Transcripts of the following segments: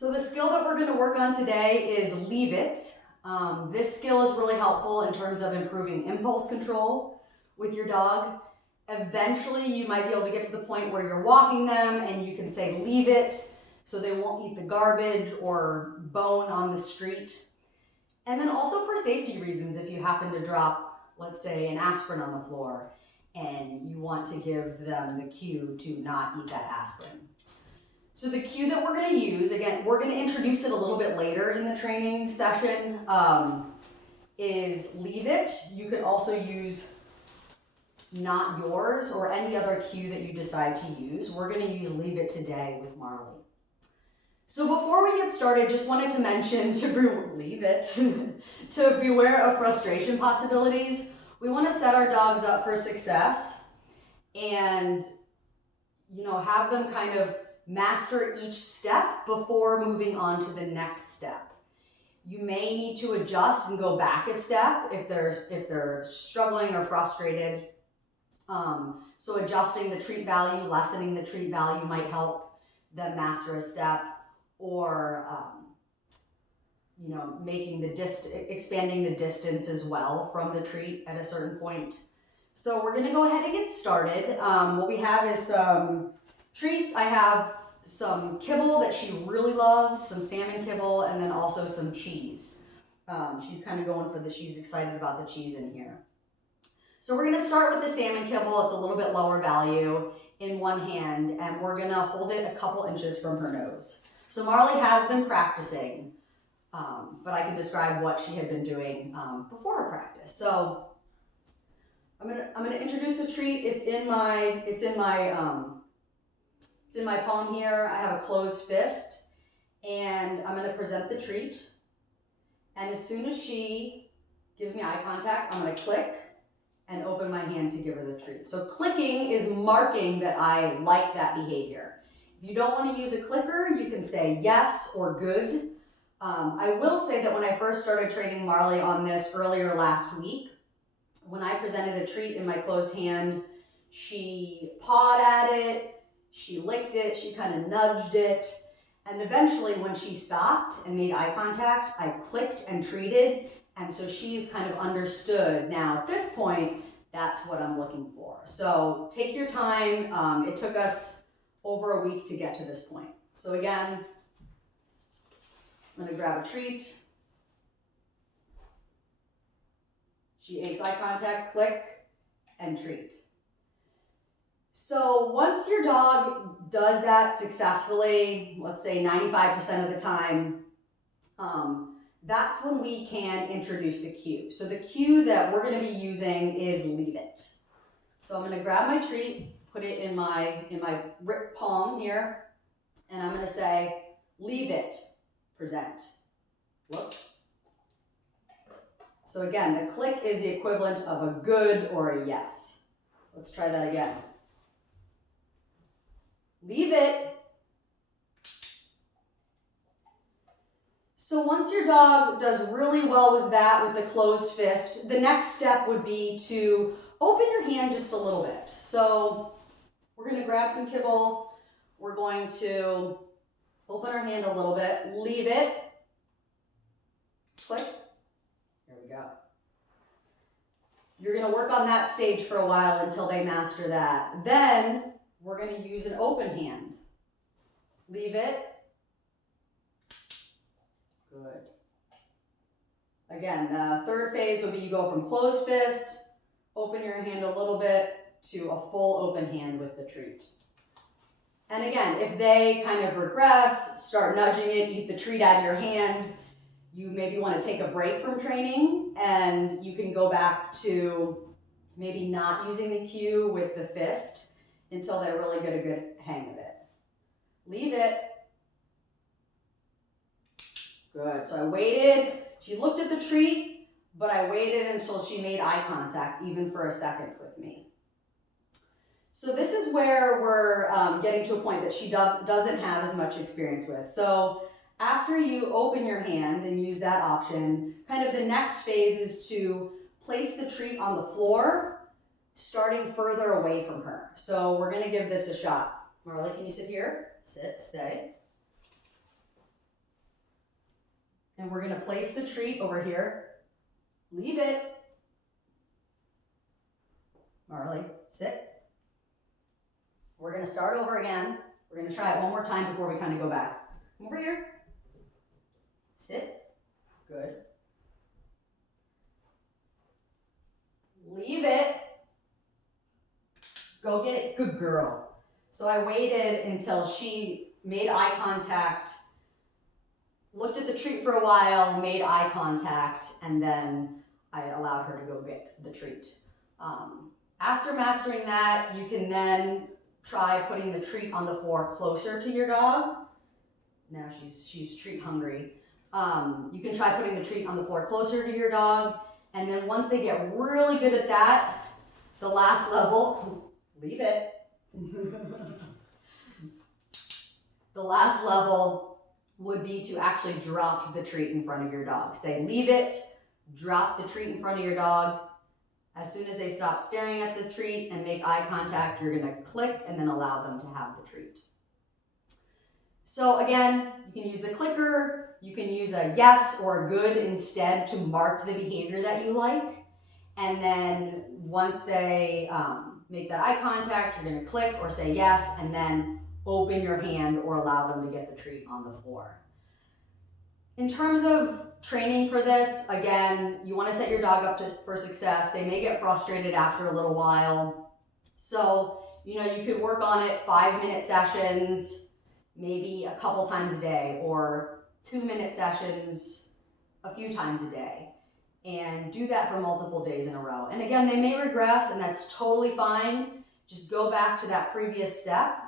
So the skill that we're going to work on today is leave it. This skill is really helpful in terms of improving impulse control with your dog. Eventually, you might be able to get to the point where you're walking them and you can say leave it so they won't eat the garbage or bone on the street. And then also for safety reasons, if you happen to drop, let's say, an aspirin on the floor and you want to give them the cue to not eat that aspirin. So the cue that we're going to use, again, we're going to introduce it a little bit later in the training session, is leave it. You could also use not yours or any other cue that you decide to use. We're going to use leave it today with Marley. So before we get started, just wanted to mention to beware of frustration possibilities. We want to set our dogs up for success and, have them kind of master each step before moving on to the next step. You may need to adjust and go back a step if they're struggling or frustrated. So adjusting the treat value, lessening the treat value might help them master a step, or expanding the distance as well from the treat at a certain point. So we're going to go ahead and get started. What we have is some treats. I have some kibble that she really loves, some salmon kibble, and then also some cheese. She's kind of going for she's excited about the cheese in here. So we're going to start with the salmon kibble. It's a little bit lower value in one hand, and we're going to hold it a couple inches from her nose. So Marley has been practicing, but I can describe what she had been doing before her practice. So I'm gonna introduce the treat. It's in my palm here. I have a closed fist, and I'm gonna present the treat. And as soon as she gives me eye contact, I'm gonna click and open my hand to give her the treat. So clicking is marking that I like that behavior. If you don't want to use a clicker, you can say yes or good. I will say that when I first started training Marley on this earlier last week, when I presented a treat in my closed hand, she pawed at it, she licked it, she kind of nudged it, and eventually when she stopped and made eye contact, I clicked and treated, and so she's kind of understood. Now at this point, that's what I'm looking for. So take your time. It took us over a week to get to this point. So again, I'm gonna grab a treat. She makes eye contact, click, and treat. So once your dog does that successfully, let's say 95% of the time, that's when we can introduce the cue. So the cue that we're going to be using is leave it. So I'm going to grab my treat, put it in my palm here, and I'm going to say, leave it, present. Whoops. So again, the click is the equivalent of a good or a yes. Let's try that again. Leave it. So once your dog does really well with that, with the closed fist, the next step would be to open your hand just a little bit. So we're going to grab some kibble. We're going to open our hand a little bit, leave it, click. There we go. You're going to work on that stage for a while until they master that. Then we're going to use an open hand. Leave it. Good. Again, the third phase would be you go from closed fist, open your hand a little bit, to a full open hand with the treat. And again, if they kind of regress, start nudging it, eat the treat out of your hand, you maybe want to take a break from training and you can go back to maybe not using the cue with the fist until they really get a good hang of it. Leave it. Good. So I waited. She looked at the treat, but I waited until she made eye contact, even for a second with me. So this is where we're getting to a point that she doesn't have as much experience with. So after you open your hand and use that option, kind of the next phase is to place the treat on the floor, starting further away from her. So we're going to give this a shot. Marley, can you sit here? Sit, stay. And we're gonna place the treat over here. Leave it. Marley, sit. We're gonna start over again. We're gonna try it one more time before we kind of go back. Come over here. Sit. Good. Leave it. Go get it. Good girl. So I waited until she made eye contact, looked at the treat for a while, made eye contact, and then I allowed her to go get the treat. After mastering that, you can then try putting the treat on the floor closer to your dog. Now she's treat hungry. You can try putting the treat on the floor closer to your dog, and then once they get really good at that, the last level, leave it. The last level would be to actually drop the treat in front of your dog. Say, leave it, drop the treat in front of your dog. As soon as they stop staring at the treat and make eye contact, you're gonna click and then allow them to have the treat. So again, you can use a clicker, you can use a yes or a good instead to mark the behavior that you like. And then once they make that eye contact, you're gonna click or say yes, and then open your hand or allow them to get the treat on the floor. In terms of training for this, again, you want to set your dog up for success. They may get frustrated after a little while. So, you could work on it 5-minute sessions, maybe a couple times a day, or 2-minute sessions a few times a day, and do that for multiple days in a row. And again, they may regress, and that's totally fine. Just go back to that previous step.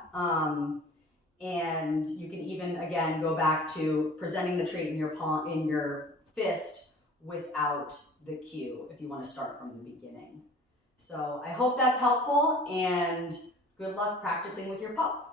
And you can even, again, go back to presenting the treat in your palm, in your fist without the cue if you want to start from the beginning. So I hope that's helpful, and good luck practicing with your pup.